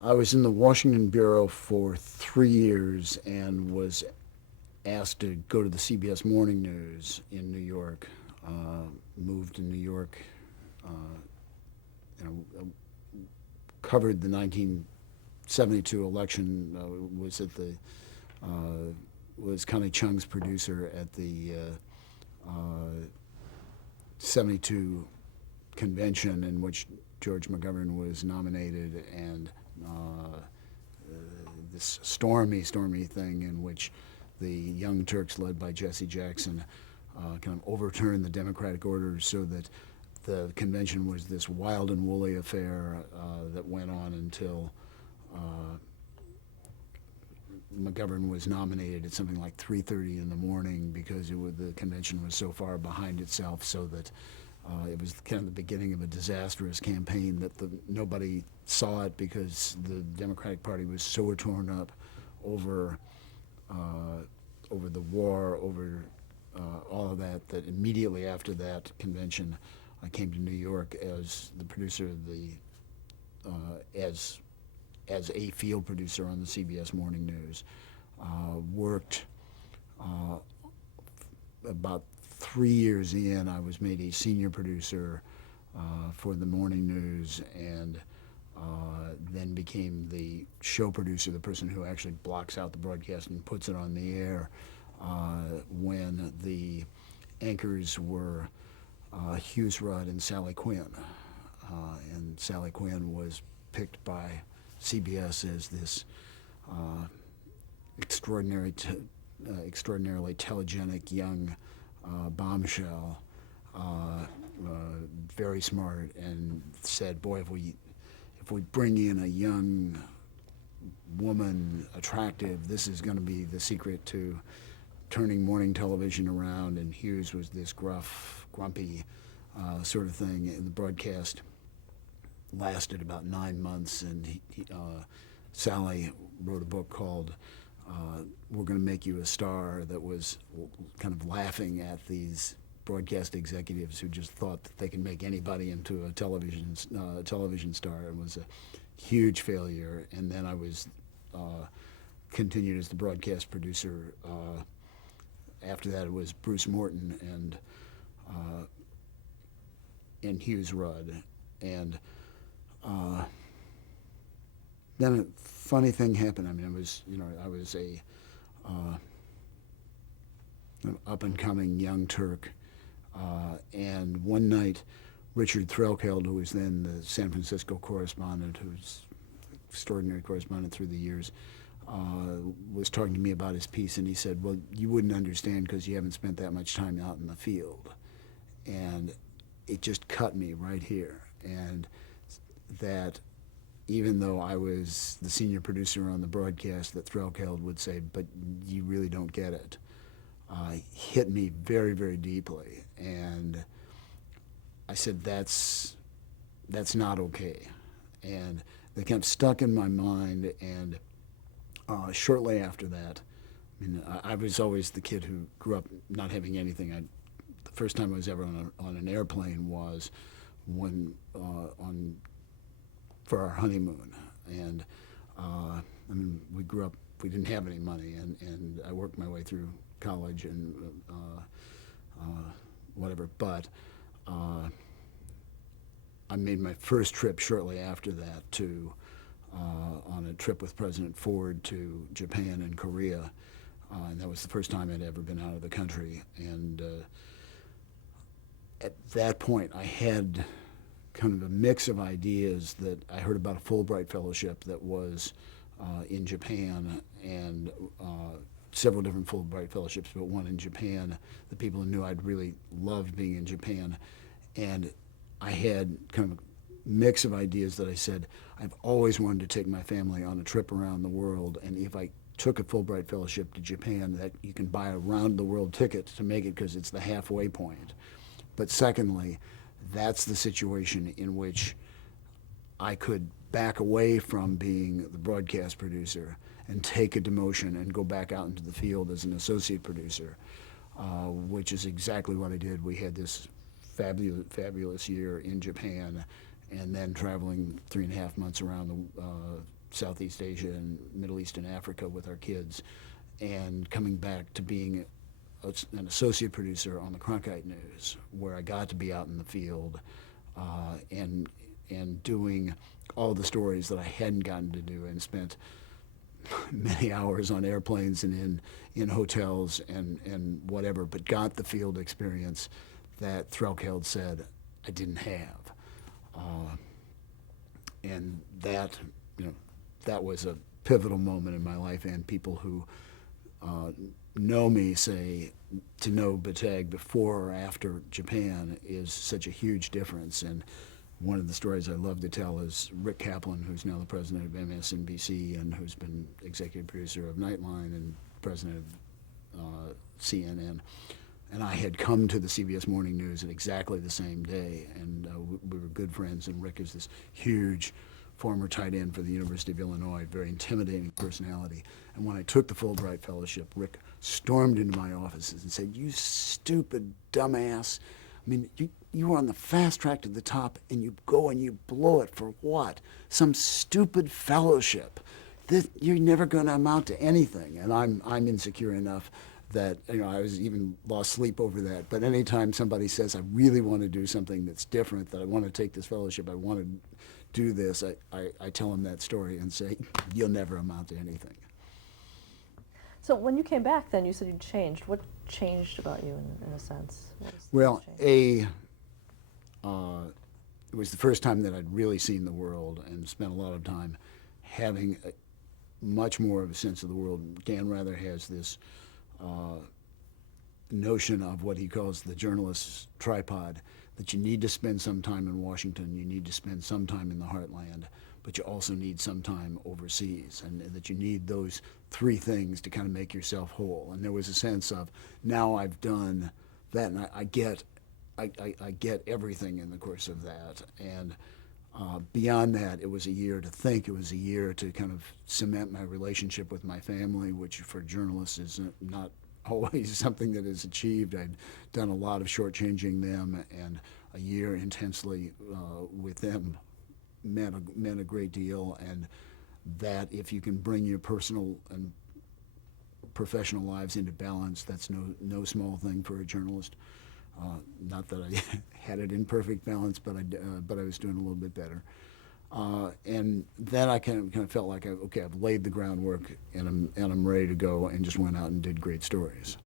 I was in the Washington Bureau for 3 years and was asked to go to the CBS Morning News in New York. Moved to New York, uh, covered the 1972 election. Was at the was Connie Chung's producer at the 72 convention in which George McGovern was nominated, and uh, this stormy thing in which the Young Turks, led by Jesse Jackson, kind of overturned the Democratic order so that the convention was this wild and woolly affair that went on until McGovern was nominated at something like 3:30 in the morning because the convention was so far behind itself, so that it was kind of the beginning of a disastrous campaign that nobody saw it because the Democratic Party was so torn up over uh, over the war, over all of that. That immediately after that convention, I came to New York as the producer of the as a field producer on the CBS Morning News. Worked uh, about 3 years in. I was made a senior producer for the morning news, and then became the show producer, the person who actually blocks out the broadcast and puts it on the air when the anchors were Hughes Rudd and Sally Quinn. And Sally Quinn was picked by CBS as this uh, extraordinary, extraordinarily telegenic young bombshell, very smart, and said, "Boy, if we bring in a young woman, attractive, this is going to be the secret to turning morning television around." And Hughes was this gruff, grumpy sort of thing. And the broadcast lasted about 9 months, and Sally wrote a book called "We're Going to Make You a Star," that was kind of laughing at these broadcast executives who just thought that they could make anybody into a television star. It was a huge failure. And then I was continued as the broadcast producer. After that, it was Bruce Morton uh, and Hughes Rudd, and uh, then a funny thing happened. I mean, I was uh, an up and coming young Turk, and one night, Richard Threlkeld, who was then the San Francisco correspondent, who was an extraordinary correspondent through the years, was talking to me about his piece, and he said, "Well, you wouldn't understand because you haven't spent that much time out in the field," and it just cut me right here, and that even though I was the senior producer on the broadcast, that Threlkeld would say, "But you really don't get it," hit me very, very deeply. And I said, that's not okay. And they kept stuck in my mind. And shortly after that, I mean, I was always the kid who grew up not having anything. The first time I was ever on an airplane was when on for our honeymoon, and I mean, we grew up. We didn't have any money, and I worked my way through college and uh, whatever. But I made my first trip shortly after that on a trip with President Ford to Japan and Korea, and that was the first time I'd ever been out of the country. And at that point, I had kind of a mix of ideas. That I heard about a Fulbright fellowship that was in Japan, and several different Fulbright fellowships, but one in Japan. The people who knew I'd really loved being in Japan, and I had kind of a mix of ideas that I said, I've always wanted to take my family on a trip around the world, and if I took a Fulbright fellowship to Japan, that you can buy a round the world ticket to make it because it's the halfway point. But secondly, that's the situation in which I could back away from being the broadcast producer and take a demotion and go back out into the field as an associate producer, which is exactly what I did. We had this fabulous year in Japan, and then traveling 3.5 months around Southeast Asia and Middle East and Africa with our kids, and coming back to being an associate producer on the Cronkite News, where I got to be out in the field and doing all the stories that I hadn't gotten to do, and spent many hours on airplanes and in hotels and whatever, but got the field experience that Threlkeld said I didn't have. And that, that was a pivotal moment in my life, and people who know me say to know Bettag before or after Japan is such a huge difference. And one of the stories I love to tell is Rick Kaplan, who's now the president of MSNBC and who's been executive producer of Nightline and president of CNN. And I had come to the CBS Morning News at exactly the same day, and we were good friends. And Rick is this huge former tight end for the University of Illinois, very intimidating personality. And when I took the Fulbright Fellowship, Rick stormed into my offices and said, "You stupid dumbass. I mean, you were on the fast track to the top, and you go and you blow it for what? Some stupid fellowship. You're never going to amount to anything." And I'm insecure enough that I was even lost sleep over that. But anytime somebody says, "I really want to do something that's different, that I want to take this fellowship, I want to do this," I tell them that story and say, "You'll never amount to anything." So when you came back, then you said you'd changed. What changed about you, in a sense? Well, it was the first time that I'd really seen the world and spent a lot of time having much more of a sense of the world. Dan Rather has this notion of what he calls the journalist's tripod, that you need to spend some time in Washington, you need to spend some time in the heartland, but you also need some time overseas, and that you need those three things to kind of make yourself whole. And there was a sense of, now I've done that, and I get everything in the course of that. And beyond that, it was a year to think. It was a year to kind of cement my relationship with my family, which for journalists is not always something that is achieved. I'd done a lot of shortchanging them, and a year intensely with them meant a great deal. And that if you can bring your personal and professional lives into balance, that's no small thing for a journalist. Not that I had it in perfect balance, but I was doing a little bit better. And then I kind of felt like, I've laid the groundwork, and I'm ready to go, and just went out and did great stories.